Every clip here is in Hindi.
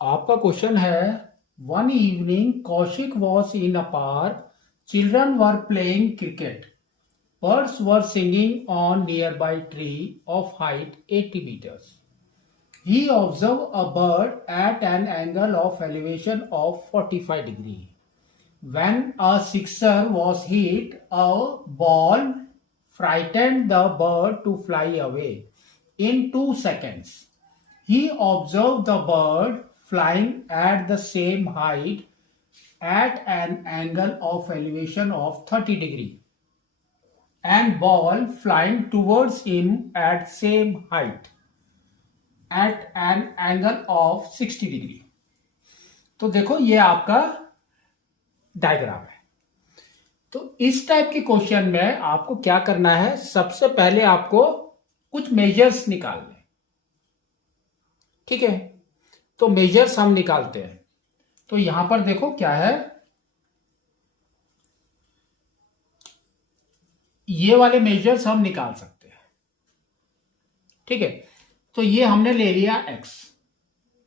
आपका क्वेश्चन है, one evening Kaushik was in a park, children were playing cricket, birds were singing on near by tree of height 80 meters. He observed a bird at an angle of elevation of 45 degrees. When a sixer was hit, a ball frightened the bird to fly away in 2 seconds. He observed the bird flying at the same height at an angle of elevation of 30 degrees and ball flying towards him at same height at an angle of 60 degree. तो देखो ये आपका डायग्राम है। तो इस टाइप के क्वेश्चन में आपको क्या करना है, सबसे पहले आपको कुछ मेजर्स निकालने। ठीक है, तो मेजर्स हम निकालते हैं। तो यहां पर देखो क्या है, ये वाले मेजर्स हम निकाल सकते हैं। ठीक है, तो ये हमने ले लिया x,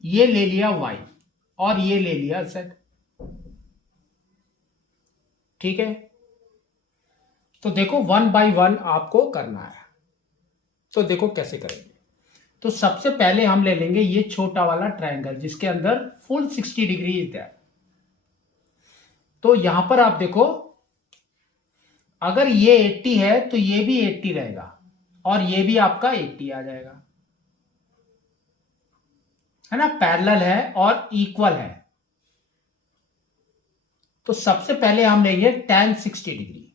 ये ले लिया y और ये ले लिया z। ठीक है, तो देखो 1 by 1 आपको करना है। तो देखो कैसे करेंगे। तो सबसे पहले हम ले लेंगे ये छोटा वाला ट्रायंगल जिसके अंदर फुल 60 डिग्री इज दैट। तो यहां पर आप देखो, अगर ये 80 है तो ये भी 80 रहेगा और ये भी आपका 80 आ जाएगा, है ना, पैरेलल है और इक्वल है। तो सबसे पहले हम लेंगे tan 60 डिग्री।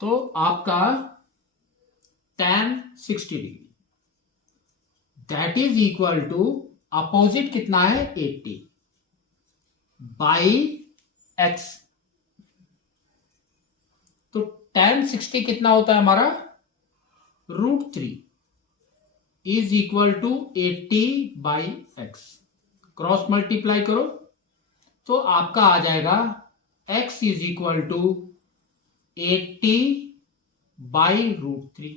तो आपका tan 60 degree that is equal to opposite कितना है 80 बाई x। तो tan 60 कितना होता है हमारा, √3 is equal to 80 by x। Cross multiply करो तो आपका आ जाएगा x is equal to 80 by √3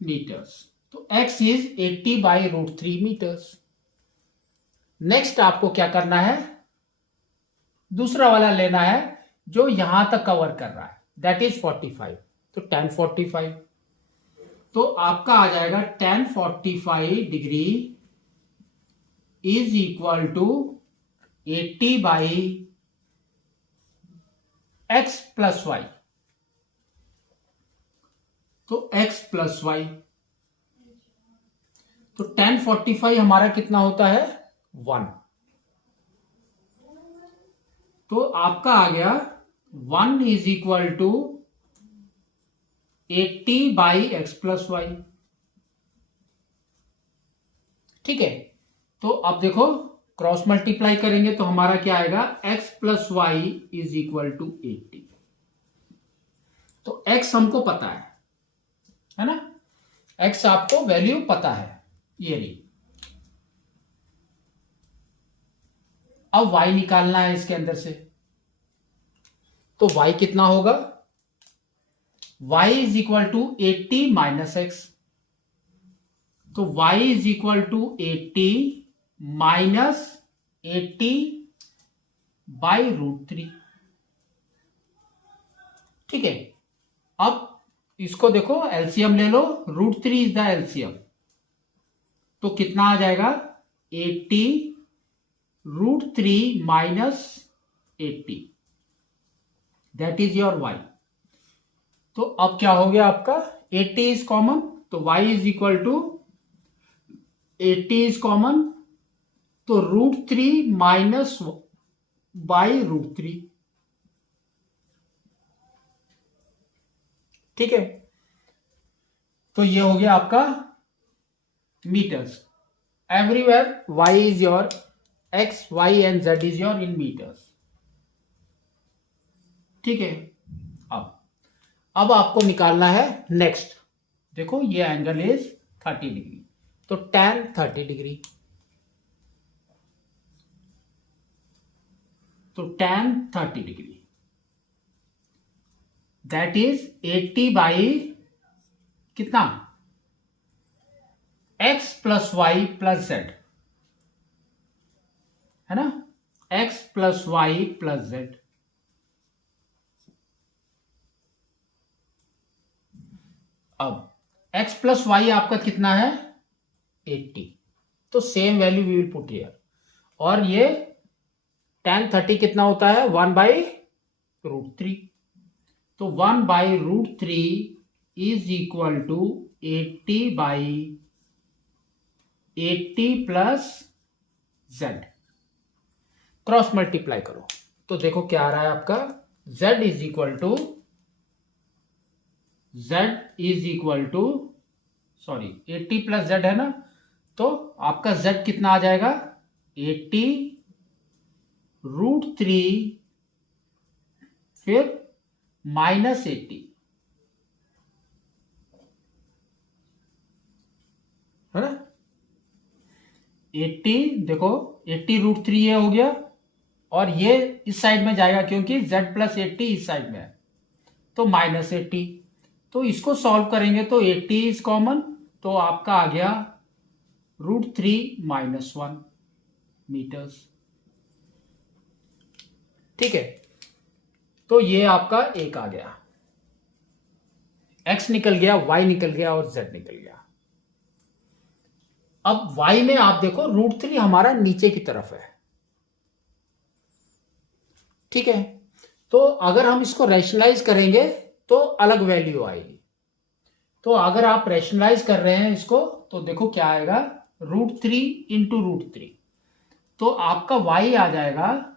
metres. तो x is 80 by √3 metres. Next आपको क्या करना है, दूसरा वाला लेना है जो यहां तक कवर कर रहा है, दैट इज 45। तो tan 45, तो आपका आ जाएगा tan 45 degree is equal to 80 by x plus y. तो x प्लस वाई, तो tan 45 हमारा कितना होता है 1। तो आपका आ गया 1 is equal to 80 by x plus y. ठीक है, तो अब देखो क्रॉस मल्टीप्लाई करेंगे तो हमारा क्या आएगा, x plus y is equal to 80। तो x हमको पता है ना, x आपको वैल्यू पता है, ये नहीं। अब y निकालना है इसके अंदर से। तो y कितना होगा, y is equal to 80 minus x. तो y is equal to 80 minus 80 by √3। ठीक है, अब इसको देखो एलसीएम ले लो, √3 इज द एलसीएम। तो कितना आ जाएगा 80 √3 minus 80, that is your y। तो अब क्या हो गया आपका, 80 इज कॉमन, तो y is equal to 80 is common, तो √3 माइनस बाई √3। ठीक है, तो ये हो गया आपका metres. Everywhere y is your x, y and z is your in metres. ठीक है, अब आपको निकालना है नेक्स्ट। देखो ये एंगल इज 30 डिग्री, तो tan 30 डिग्री, तो tan 30 degree that is 80 by कितना x plus y plus z, है ना, x plus y plus z. अब x प्लस वाई आपका कितना है 80, तो same value we will put here. और ये tan 30 कितना होता है 1/√3, तो 1/√3 is equal to 80/80 plus z. Cross multiply करो तो देखो क्या आ रहा है आपका, z is equal to sorry 80 plus z है ना, तो आपका z कितना आ जाएगा 80√3 फिर -80, है ना। 80 देखो 80√3 ये हो गया, और ये इस साइड में जाएगा क्योंकि z प्लस 80 इस साइड में है, तो -80। तो इसको सॉल्व करेंगे तो 80 इज कॉमन, तो आपका आ गया √3 - 1 मीटर्स। ठीक है, तो ये आपका एक आ गया, x निकल गया, y निकल गया और z निकल गया। अब y में आप देखो √3 हमारा नीचे की तरफ है, ठीक है। तो अगर हम इसको रैशनलाइज करेंगे तो अलग वैल्यू आएगी। तो अगर आप रैशनलाइज कर रहे हैं इसको तो देखो क्या आएगा, √3 इंटू √3, तो आपका y आ जाएगा,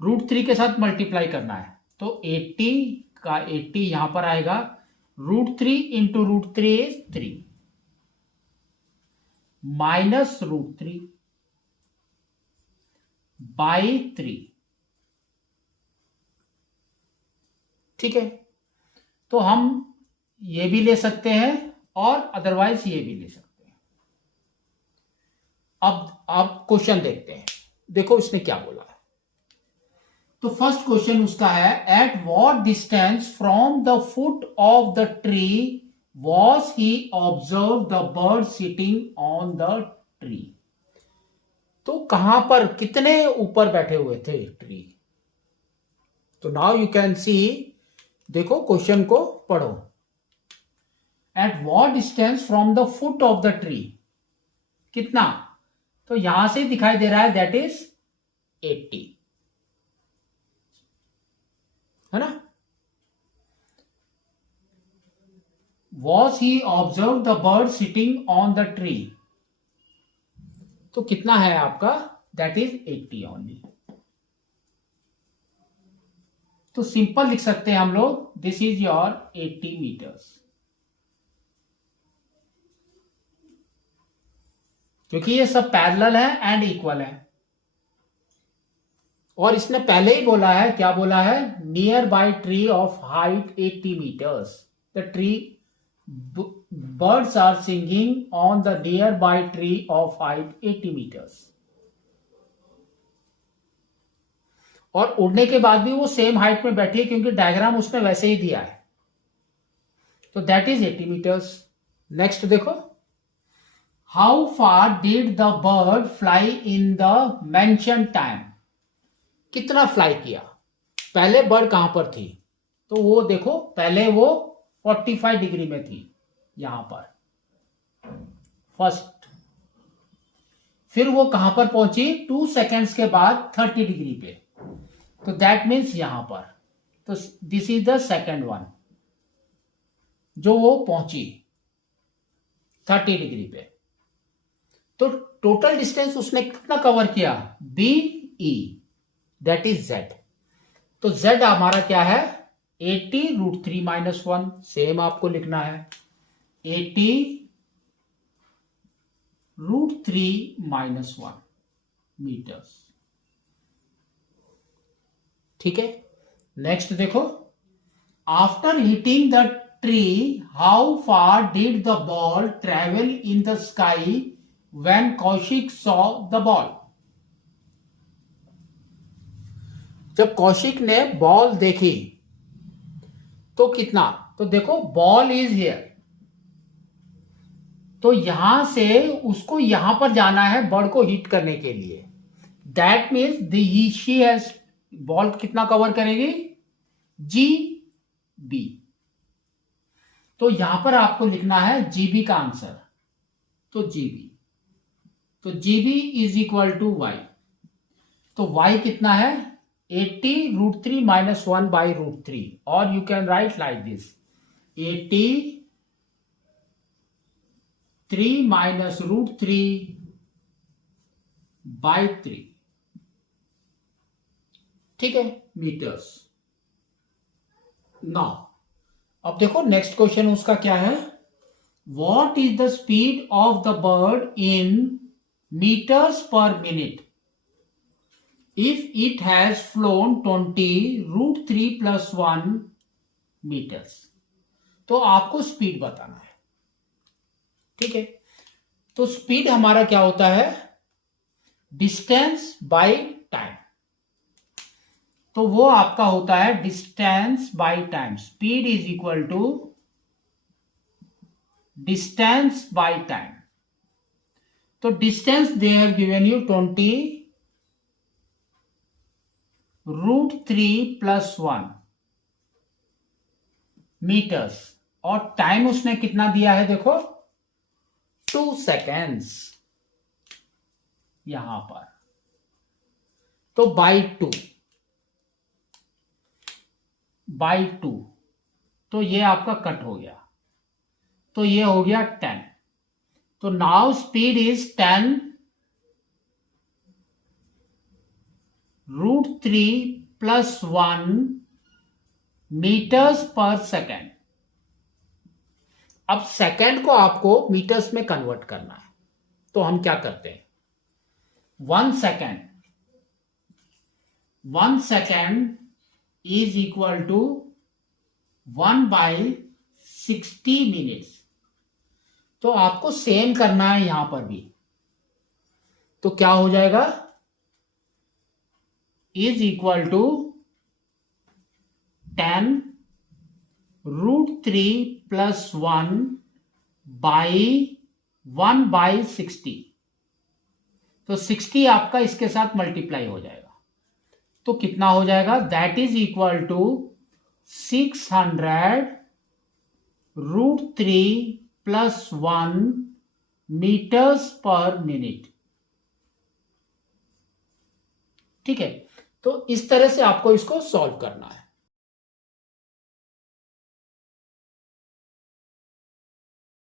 √3 के साथ मल्टीप्लाई करना है तो 80 का 80 यहां पर आएगा, √3 इंटू √3 इज 3 माइनस √3 बाई 3। ठीक है, तो हम ये भी ले सकते हैं और अदरवाइज ये भी ले सकते हैं। अब क्वेश्चन देखते हैं, देखो इसने क्या बोला है। तो फर्स्ट क्वेश्चन उसका है, at what distance from the foot of the tree was he observe the bird sitting on the tree. तो कहां पर कितने ऊपर बैठे हुए थे ट्री। तो नाउ यू कैन सी, देखो क्वेश्चन को पढ़ो, at what distance from the foot of the tree, कितना, तो यहां से दिखाई दे रहा है दैट इज 80, है ना। Was he observe the bird sitting on the tree, तो कितना है आपका, दैट इज 80 ओनली। तो सिंपल लिख सकते हैं हम लोग, दिस इज योर 80 मीटर्स, क्योंकि ये सब पैरेलल है एंड इक्वल है। और इसने पहले ही बोला है, क्या बोला है, nearby tree of height 80 metres the tree birds are singing on the nearby tree of height 80 metres. और उड़ने के बाद भी वो सेम हाइट में बैठी है क्योंकि डायग्राम उसने वैसे ही दिया है, तो दैट इज 80 मीटर्स। नेक्स्ट देखो, how far did the bird fly in the mention time, कितना फ्लाई किया, पहले बर्ड कहां पर थी, तो वो देखो पहले वो 45 डिग्री में थी यहां पर फर्स्ट, फिर वो कहां पर पहुंची 2 सेकेंड्स के बाद 30 डिग्री पे, तो दैट मीन्स यहां पर, तो this is the second one जो वो पहुंची 30 डिग्री पे। तो टोटल डिस्टेंस उसने कितना कवर किया, BE, दैट इज Z। तो Z हमारा क्या है 80√3 - 1, सेम आपको लिखना है 80√3 - 1 मीटर्स। ठीक है, नेक्स्ट देखो, after hitting the tree how far did the ball travel in the sky when Kaushik saw the ball. जब कौशिक ने बॉल देखी तो कितना, तो देखो बॉल इज हियर, तो यहां से उसको यहां पर जाना है बर्ड को हिट करने के लिए। That means the she has ball कितना कवर करेगी, जी बी। तो यहां पर आपको लिखना है जीबी का आंसर, तो जीबी, तो GB is equal to y. तो वाई कितना है 80√3 - 1/√3, और you can write like this 83 - √3/3, ठीक है, मीटर्स। नाउ अब देखो नेक्स्ट क्वेश्चन उसका क्या है, what is the speed of the bird in metres per minute if it has flown 20√3 + 1 meters। तो आपको स्पीड बताना है, ठीक है। तो स्पीड हमारा क्या होता है, डिस्टेंस बाय टाइम। तो वो आपका होता है distance by time, speed is equal to distance by time. तो distance they have given you 20√3 + 1 metres, और टाइम उसने कितना दिया है देखो 2 सेकेंड्स यहां पर। तो बाई टू, तो ये आपका कट हो गया, तो ये हो गया 10। तो नाउ स्पीड इज 10√3 + 1 मीटर्स पर सेकेंड। अब सेकेंड को आपको मीटर्स में कन्वर्ट करना है, तो हम क्या करते हैं, 1 second is equal to 1/60 minutes. तो आपको सेम करना है यहां पर भी, तो क्या हो जाएगा, इज इक्वल टू 10√3 + 1/1/60। तो 60 आपका इसके साथ मल्टीप्लाई हो जाएगा, तो कितना हो जाएगा, that is equal to 600√3 + 1 metres per minute, ठीक है। तो इस तरह से आपको इसको सॉल्व करना है।